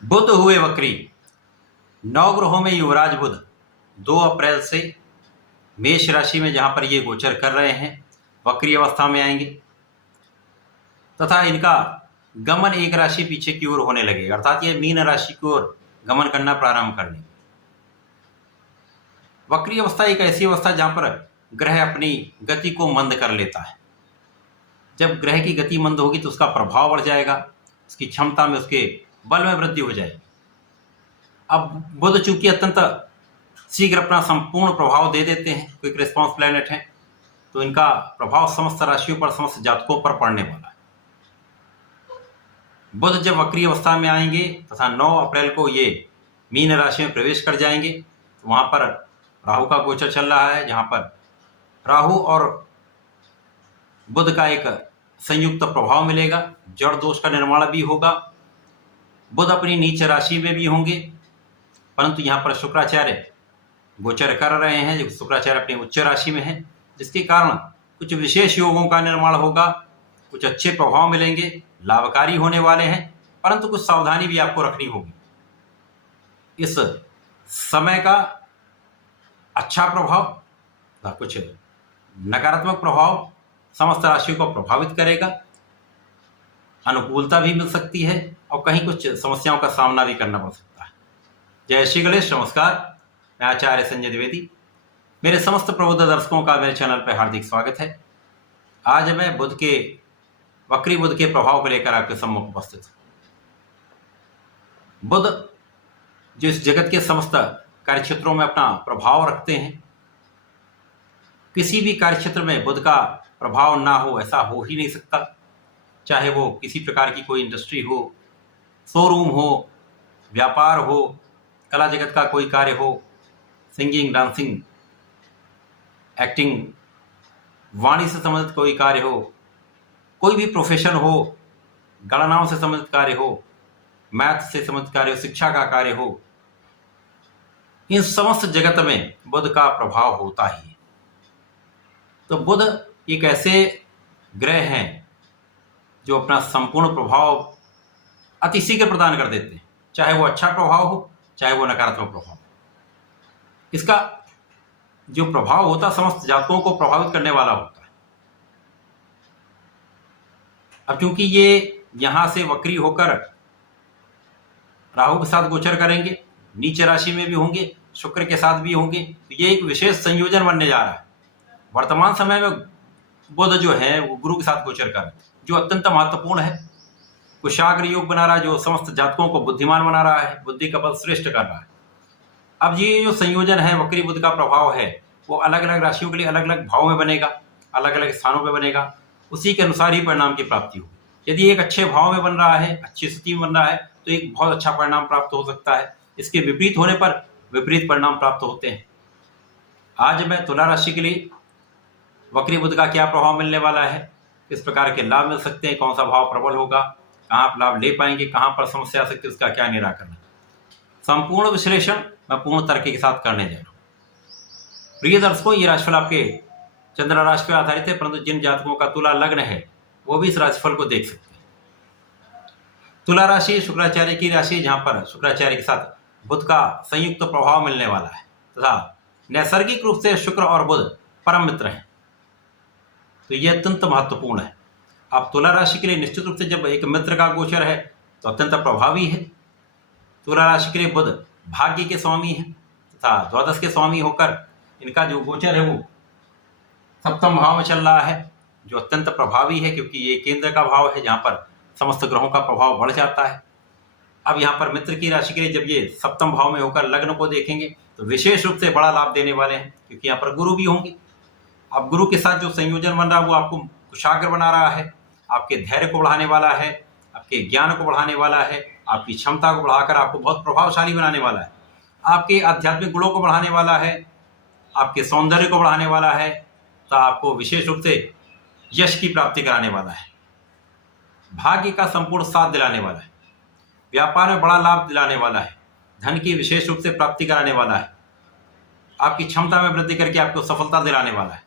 बुध हुए वक्री। नौ ग्रहों में युवराज बुध 2 अप्रैल से मेष राशि में जहां पर ये गोचर कर रहे हैं वक्री अवस्था में आएंगे तथा इनका गमन एक राशि पीछे की ओर होने लगेगा, अर्थात ये मीन राशि की ओर गमन करना प्रारंभ कर देंगे। वक्री अवस्था एक ऐसी अवस्था जहां पर ग्रह अपनी गति को मंद कर लेता है। जब ग्रह की गति मंद होगी तो उसका प्रभाव बढ़ जाएगा, उसकी क्षमता में, उसके बल में वृद्धि हो जाएगी। अब बुध चूंकि अत्यंत शीघ्र अपना संपूर्ण प्रभाव दे देते हैं, क्विक रिस्पॉन्स प्लैनेट है, तो इनका प्रभाव समस्त राशियों पर, समस्त जातकों पर पड़ने वाला है। बुध जब वक्री अवस्था में आएंगे तथा 9 अप्रैल को ये मीन राशि में प्रवेश कर जाएंगे तो वहां पर राहु का गोचर चल रहा है, जहां पर राहु और बुध का एक संयुक्त प्रभाव मिलेगा, जड़ दोष का निर्माण भी होगा। बुध अपनी नीच राशि में भी होंगे, परंतु यहाँ पर शुक्राचार्य गोचर कर रहे हैं, जो शुक्राचार्य अपनी उच्च राशि में है, जिसके कारण कुछ विशेष योगों का निर्माण होगा, कुछ अच्छे प्रभाव मिलेंगे, लाभकारी होने वाले हैं, परंतु कुछ सावधानी भी आपको रखनी होगी। इस समय का अच्छा प्रभाव, कुछ नकारात्मक प्रभाव समस्त राशियों को प्रभावित करेगा, अनुकूलता भी मिल सकती है और कहीं कुछ समस्याओं का सामना भी करना पड़ सकता है। जय श्री गणेश, नमस्कार। मैं आचार्य संजय द्विवेदी, मेरे समस्त प्रबुद्ध दर्शकों का मेरे चैनल पर हार्दिक स्वागत है। आज मैं वक्री बुध के प्रभाव को लेकर आपके सम्मुख उपस्थित हूं। बुध जो इस जगत के समस्त कार्यक्षेत्रों में अपना प्रभाव रखते हैं, किसी भी कार्यक्षेत्र में बुध का प्रभाव ना हो ऐसा हो ही नहीं सकता। चाहे वो किसी प्रकार की कोई इंडस्ट्री हो, शोरूम हो, व्यापार हो, कला जगत का कोई कार्य हो, सिंगिंग, डांसिंग, एक्टिंग, वाणी से संबंधित कोई कार्य हो, कोई भी प्रोफेशन हो, गणनाओं से संबंधित कार्य हो, मैथ से संबंधित कार्य हो, शिक्षा का कार्य हो, इन समस्त जगत में बुध का प्रभाव होता ही है। तो बुध एक ऐसे ग्रह हैं जो अपना संपूर्ण प्रभाव अति शीघ्र प्रदान कर देते हैं, चाहे वो अच्छा प्रभाव हो, चाहे वो नकारात्मक प्रभाव। इसका जो प्रभाव होता समस्त जातकों को प्रभावित करने वाला होता है। अब क्योंकि ये यहां से वक्री होकर राहु के साथ गोचर करेंगे, नीच राशि में भी होंगे, शुक्र के साथ भी होंगे, तो ये एक विशेष संयोजन बनने जा रहा है। वर्तमान समय में बुध जो है वो गुरु के साथ गोचर कर, जो अत्यंत महत्वपूर्ण है, कुशाग्र योग बना रहा है, जो समस्त जातकों को बुद्धिमान बना रहा है, बुद्धि का बल श्रेष्ठ कर रहा है। अब ये जो संयोजन है, वक्री बुध का प्रभाव है, वो अलग अलग राशियों के लिए अलग अलग भाव में बनेगा, अलग अलग स्थानों में बनेगा, उसी के अनुसार ही परिणाम की प्राप्ति होगी। यदि एक अच्छे भाव में बन रहा है, अच्छी स्थिति में बन रहा है, तो एक बहुत अच्छा परिणाम प्राप्त हो सकता है। इसके विपरीत होने पर विपरीत परिणाम प्राप्त होते हैं। आज मैं तुला राशि के लिए वक्री बुध का क्या प्रभाव मिलने वाला है, किस प्रकार के लाभ मिल सकते हैं, कौन सा भाव प्रबल होगा, कहाँ आप लाभ ले पाएंगे, कहाँ पर समस्या आ सकती है, उसका क्या निराकरण, संपूर्ण विश्लेषण मैं पूर्ण तर्क के साथ करने जा रहा हूँ। प्रिय दर्शकों, ये राशिफल आपके चंद्र राशि पर आधारित है, परंतु जिन जातकों का तुला लग्न है वो भी इस राशिफल को देख सकते हैं। तुला राशि शुक्राचार्य की राशि, जहां पर शुक्राचार्य के साथ बुध का संयुक्त प्रभाव मिलने वाला है तथा नैसर्गिक रूप से शुक्र और बुध परम मित्र हैं, तो यह अत्यंत महत्वपूर्ण है। अब तुला राशि के लिए निश्चित रूप से जब एक मित्र का गोचर है तो अत्यंत प्रभावी है। तुला राशि के लिए बुध भाग्य के स्वामी है तथा द्वादश के स्वामी होकर इनका जो गोचर है वो सप्तम भाव में चल रहा है, जो अत्यंत प्रभावी है, क्योंकि ये केंद्र का भाव है जहां पर समस्त ग्रहों का प्रभाव बढ़ जाता है। अब यहाँ पर मित्र की राशि के लिए जब ये सप्तम भाव में होकर लग्न को देखेंगे तो विशेष रूप से बड़ा लाभ देने वाले हैं, क्योंकि यहाँ पर गुरु भी होंगे। अब गुरु के साथ जो संयोजन बन रहा है वो आपको कुशाग्र बना रहा है, आपके धैर्य को बढ़ाने वाला है, आपके ज्ञान को बढ़ाने वाला है, आपकी क्षमता को बढ़ाकर आपको बहुत प्रभावशाली बनाने वाला है, आपके आध्यात्मिक गुणों को बढ़ाने वाला है, आपके सौंदर्य को बढ़ाने वाला है, तो आपको विशेष रूप से यश की प्राप्ति कराने वाला है, भाग्य का संपूर्ण साथ दिलाने वाला है, व्यापार में बड़ा लाभ दिलाने वाला है, धन की विशेष रूप से प्राप्ति कराने वाला है, आपकी क्षमता में वृद्धि करके आपको सफलता दिलाने वाला है।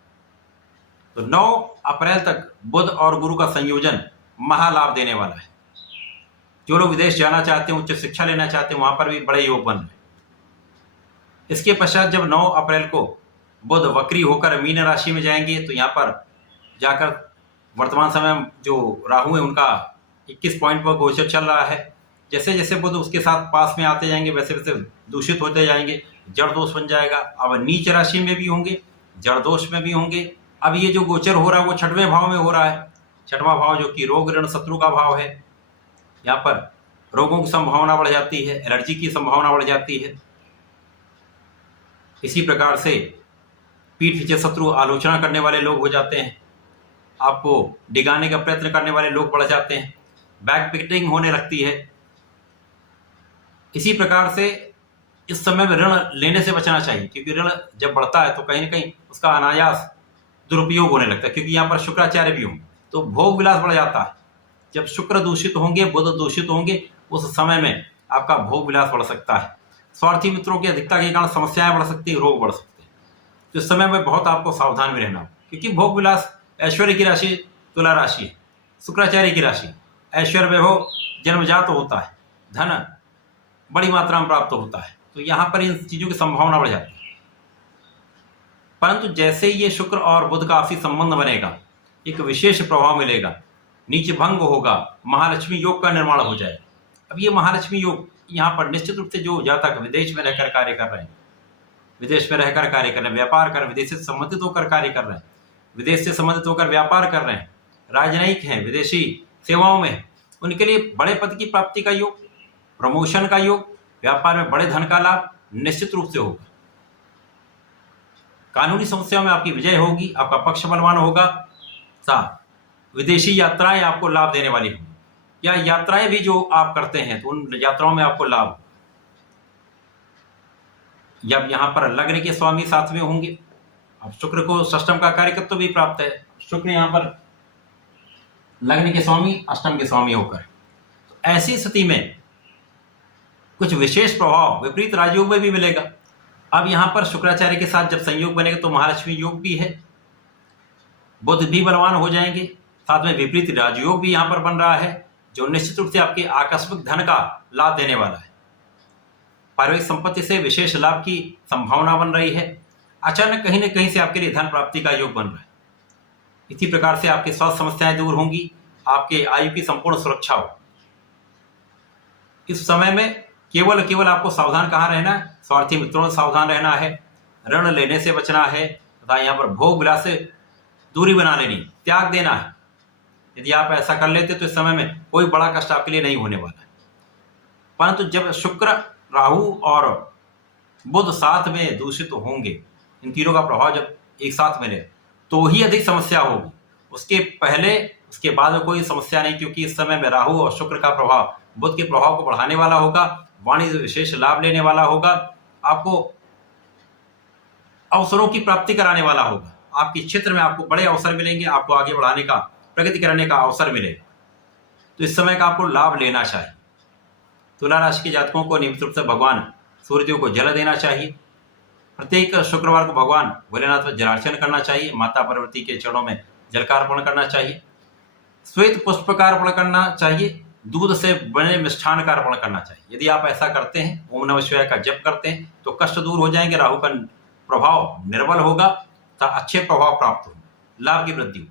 तो 9 अप्रैल तक बुध और गुरु का संयोजन महालाभ देने वाला है। जो लोग विदेश जाना चाहते हैं, उच्च शिक्षा लेना चाहते हैं, वहां पर भी बड़े योग बन रहे हैं। इसके पश्चात जब 9 अप्रैल को बुध वक्री होकर मीन राशि में जाएंगे, तो यहाँ पर जाकर वर्तमान समय में जो राहु है उनका 21 पॉइंट पर गोचर चल रहा है। जैसे जैसे बुध उसके साथ पास में आते जाएंगे, वैसे वैसे दूषित होते जाएंगे, जड़ दोष बन जाएगा। अब नीच राशि में भी होंगे, जड़ दोष में भी होंगे। अब ये जो गोचर हो रहा है वो 6वें भाव में हो रहा है। 6वां भाव जो कि रोग ऋण शत्रु का भाव है। यहाँ पर रोगों की संभावना बढ़ जाती है, एलर्जी की संभावना बढ़ जाती है। इसी प्रकार से पीठ पीछे शत्रु आलोचना करने वाले लोग हो जाते हैं, आपको डिगाने का प्रयत्न करने वाले लोग बढ़ जाते हैं, बैक बिटिंग होने लगती है। इसी प्रकार से इस समय में ऋण लेने से बचना चाहिए, क्योंकि ऋण जब बढ़ता है तो कहीं ना कहीं उसका अनायास दुरुपयोग होने लगता है, क्योंकि यहाँ पर शुक्राचार्य भी होंगे तो भोग विलास बढ़ जाता है। जब शुक्र दूषित होंगे, बुध दूषित होंगे, उस समय में आपका भोग विलास बढ़ सकता है। स्वार्थी मित्रों की अधिकता के कारण समस्याएं बढ़ सकती है, रोग बढ़ सकते हैं। तो इस समय में बहुत आपको सावधान भी रहना हो, क्योंकि भोग विलास ऐश्वर्य की राशि तुला राशि है, शुक्राचार्य की राशि। ऐश्वर्य वैभव जन्मजात होता है, धन बड़ी मात्रा में प्राप्त होता है, तो यहाँ पर इन चीजों की संभावना बढ़ जाती है। परंतु जैसे ये शुक्र और बुध का आपसी संबंध बनेगा, एक विशेष प्रभाव मिलेगा, नीच भंग होगा, महालक्ष्मी योग का निर्माण हो जाएगा। अब ये महालक्ष्मी योग यहाँ पर निश्चित रूप से जो जातक विदेश में रहकर कार्य कर रहे हैं, विदेश में रहकर कार्य कर रहे हैं, व्यापार कर, विदेश से संबंधित होकर कार्य कर रहे हैं, विदेश से संबंधित होकर व्यापार कर रहे हैं, राजनयिक हैं, विदेशी सेवाओं में, उनके लिए बड़े पद की प्राप्ति का योग, प्रमोशन का योग, व्यापार में बड़े धन का लाभ निश्चित रूप से होगा। कानूनी समस्याओं में आपकी विजय होगी, आपका पक्ष बलवान होगा। साथ विदेशी यात्राएं आपको लाभ देने वाली होंगी, या यात्राएं भी जो आप करते हैं तो उन यात्राओं में आपको लाभ। जब यहाँ पर लग्न के स्वामी साथ में होंगे, अब शुक्र को षष्टम का कार्यकत्व भी प्राप्त है, शुक्र यहाँ पर लग्न के स्वामी, अष्टम के स्वामी होकर, तो ऐसी स्थिति में कुछ विशेष प्रभाव विपरीत राजयोग में भी मिलेगा। अब यहाँ पर शुक्राचार्य के साथ जब संयोग बनेगा तो महालक्ष्मी योग भी है, बुध भी बलवान हो जाएंगे, साथ में विपरीत राजयोग भी यहाँ पर बन रहा है, जो निश्चित रूप से आपके आकस्मिक धन का लाभ देने वाला है। पारिवारिक संपत्ति से विशेष लाभ की संभावना बन रही है। अचानक कहीं न कहीं से आपके लिए धन प्राप्ति का योग बन रहा है। इसी प्रकार से आपकी स्वास्थ्य समस्याएं दूर होंगी, आपके आयु की संपूर्ण सुरक्षा हो। इस समय में केवल आपको सावधान कहाँ रहना है, स्वार्थी मित्रों से सावधान रहना है, ऋण लेने से बचना है, तथा यहाँ पर भोग विलास से दूरी बना लेनी, त्याग देना है। यदि आप ऐसा कर लेते तो इस समय में कोई बड़ा कष्ट आपके लिए नहीं होने वाला है। परंतु जब शुक्र, राहु और बुध साथ में दूषित होंगे, इन तीनों का प्रभाव जब एक साथ मिले तो ही अधिक समस्या होगी। उसके पहले, उसके बाद में कोई समस्या नहीं, क्योंकि इस समय में राहु और शुक्र का प्रभाव बुध के प्रभाव को बढ़ाने वाला होगा, वाणिज्य विशेष लाभ लेने वाला होगा, आपको अवसरों की प्राप्ति कराने वाला होगा। आपके क्षेत्र में आपको बड़े अवसर मिलेंगे, आपको आगे बढ़ाने का, प्रगति करने का अवसर मिलेगा। तो इस समय का आपको लाभ लेना चाहिए। तुला राशि के जातकों को नियमित रूप से भगवान सूर्यदेव को जल देना चाहिए। प्रत्येक शुक्रवार को भगवान भोलेनाथ पर जलार्चन करना चाहिए। माता पार्वती के चरणों में जल का अर्पण करना चाहिए। श्वेत पुष्प का अर्पण करना चाहिए। दूध से बने मिष्ठान का अर्पण करना चाहिए। यदि आप ऐसा करते हैं, ओम नमः शिवाय का जप करते हैं, तो कष्ट दूर हो जाएंगे, राहु का प्रभाव निर्बल होगा, तो अच्छे प्रभाव प्राप्त होंगे, लाभ की वृद्धि हो।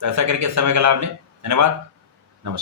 तो ऐसा करके समय का लाभ लें। धन्यवाद, नमस्कार।